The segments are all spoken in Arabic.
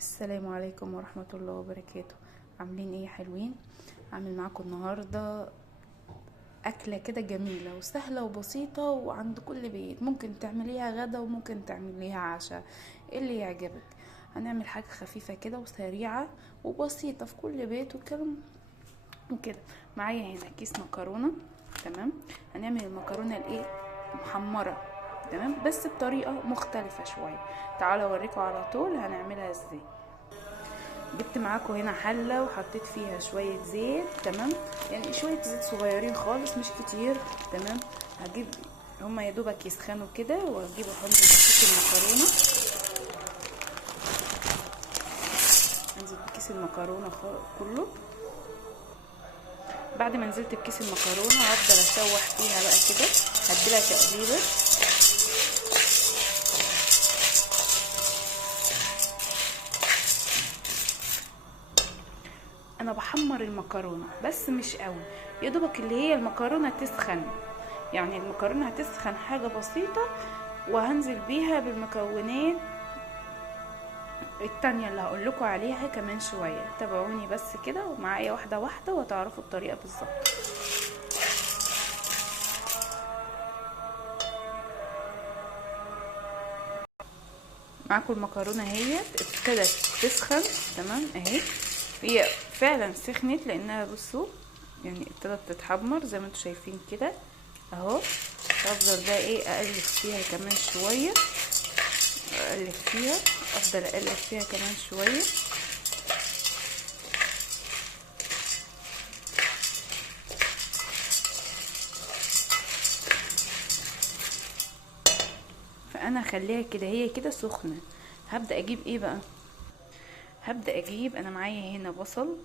السلام عليكم ورحمة الله وبركاته. عاملين ايه يا حلوين؟ عامل معاكم النهاردة أكلة كده جميلة وسهلة وبسيطة وعند كل بيت، ممكن تعمليها غدا وممكن تعمليها عشاء، إيه اللي يعجبك. هنعمل حاجة خفيفة كده وسريعة وبسيطة في كل بيت وكده. معايا هنا كيس مكرونة. تمام. هنعمل المكرونة الايه، محمرة. تمام، بس بطريقة مختلفة شوية. تعالوا اوريكم على طول هنعملها ازاي. جبت معاكم هنا حله وحطيت فيها شويه زيت. تمام، يعني شويه زيت صغيرين خالص مش كتير. تمام. هجيب هما يا دوبك يسخنوا كده، واجيب احط كيس المكرونه. انزل بكيس المكرونه كله. بعد ما نزلت بكيس المكرونه هفضل اشوح فيها بقى كده، هديلها تقليبه. انا بحمر المكرونه بس مش قوي، يا دوبك اللي هي المكرونه تسخن، يعني المكرونه هتسخن حاجه بسيطه، وهنزل بيها بالمكونات التانية اللي هقول لكم عليها كمان شويه. تابعوني بس كده ومعايا واحده واحده وتعرفوا الطريقه بالظبط. معاكم المكرونه اهي ابتدت تسخن. تمام اهي، هي فعلا سخنت لانها بصوا يعني ابتدت تتحمر زي ما انتم شايفين كده اهو. افضل بقى ايه اقلب فيها كمان شويه، افضل اقلب فيها كمان شويه. فانا اخليها كده هي كده سخنه. هبدا اجيب ايه بقى، انا معايا هنا بصل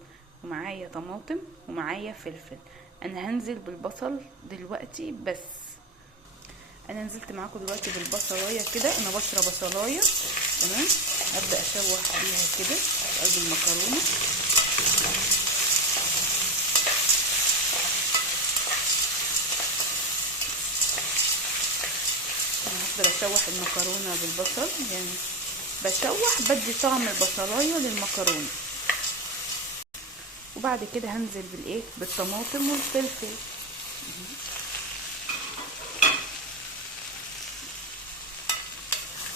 ومعايا طماطم ومعايا فلفل. انا هنزل بالبصل دلوقتي بس. انا نزلت معاكم دلوقتي بالبصلايه كده، انا بشرب بصلايه. تمام. هبدا اشوح بيها كده في قلب المكرونه. انا هفضل اشوح المكرونه بالبصل، يعني بشوح بدي طعم البصلايه للمكرونه. وبعد كده هنزل بالايه، بالطماطم والفلفل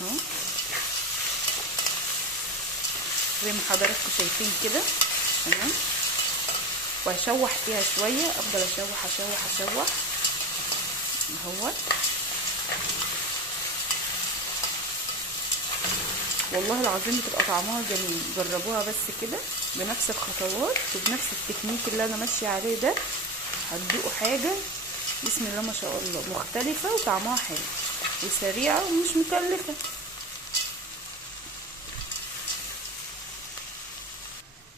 اهو زي ما حضراتكم شايفين كده. تمام. وهشوح فيها شويه، افضل اشوح اشوح اشوح اهوت. والله العظيم بتبقى طعمها جميل، جربوها بس كده بنفس الخطوات وبنفس التكنيك اللي انا ماشيه عليه ده، هتدوقوا حاجه بسم الله ما شاء الله مختلفه وطعمها حلو وسريعه ومش مكلفه.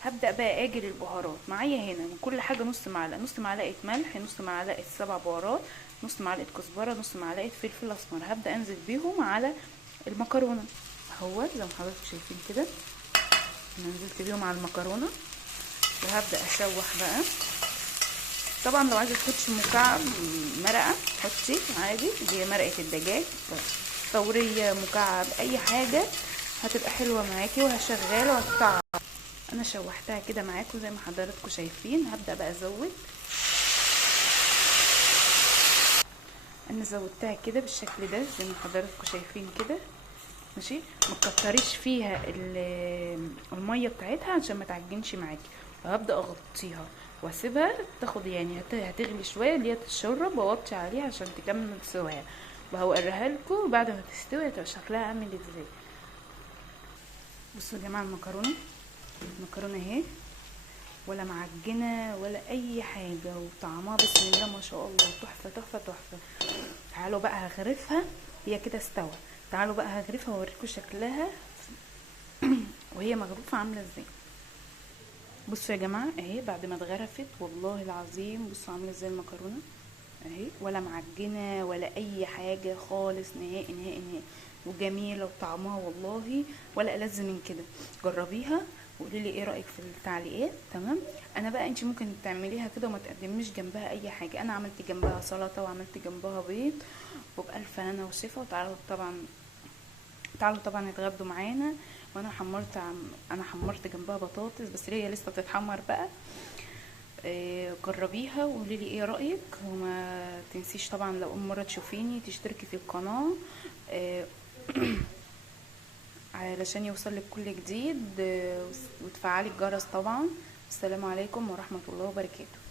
هبدا بقى اجي للبهارات. معايا هنا من كل حاجه نص معلقه، نص معلقه ملح، نص معلقه سبع بهارات، نص معلقه كزبره، نص معلقه فلفل اسمر. هبدا انزل بيهم على المكرونه اهو زي ما حضراتكم شايفين كده. انا نزلت بيهم على المكرونه وهبدا اشوح بقى. طبعا لو عايزه تحطي مكعب مرقه حطي عادي، اللي هي مرقه الدجاج فوريه، مكعب اي حاجه هتبقى حلوه معاكي وهشغاله وهتطعم. انا شوحتها كده معاكم زي ما حضراتكم شايفين. هبدا بقى ازود. انا زودتها كده بالشكل ده زي ما حضراتكم شايفين كده. ماشي، ما تكتريش فيها الميه بتاعتها عشان ما تعجنش معاكي. وهبدا اغطيها واسيبها تاخد، يعني هتغلي شويه اللي هي تتشرب، واوطي عليها عشان تكمل سواها. وهوريها لكم بعد ما تستوي هتبقى شكلها عامل ازاي. بصوا يا جماعه المكرونه اهي، ولا معجنه ولا اي حاجه، وطعمها بسم الله ما شاء الله تحفه تحفه تحفه. تعالوا بقى هغرفها، هي كده استوى. تعالوا بقى هغرفها واوريكم شكلها وهي مغروفه عامله ازاي. بصوا يا جماعه اهي بعد ما اتغرفت والله العظيم بصوا عامله ازاي المكرونه اهي، ولا معجنه ولا اي حاجه خالص نهائي نهائي نهائي، وجميله وطعمها والله ولا ألذ من كده. جربيها وقولي لي ايه رايك في التعليقات. تمام. انا بقى انت ممكن تعمليها كده وما تقدميش جنبها اي حاجه. انا عملت جنبها سلطه وعملت جنبها بيض وبألف هنا وشفا. وتعالوا طبعا اتغدوا معانا وانا انا حمرت جنبها بطاطس، بس هي لسه بتتحمر بقى. جربيها وقولي لي ايه رايك، وما تنسيش طبعا لو اول مره تشوفيني تشتركي في القناه، آه، علشان يوصلك كل جديد، وتفعلي الجرس طبعا. السلام عليكم ورحمه الله وبركاته.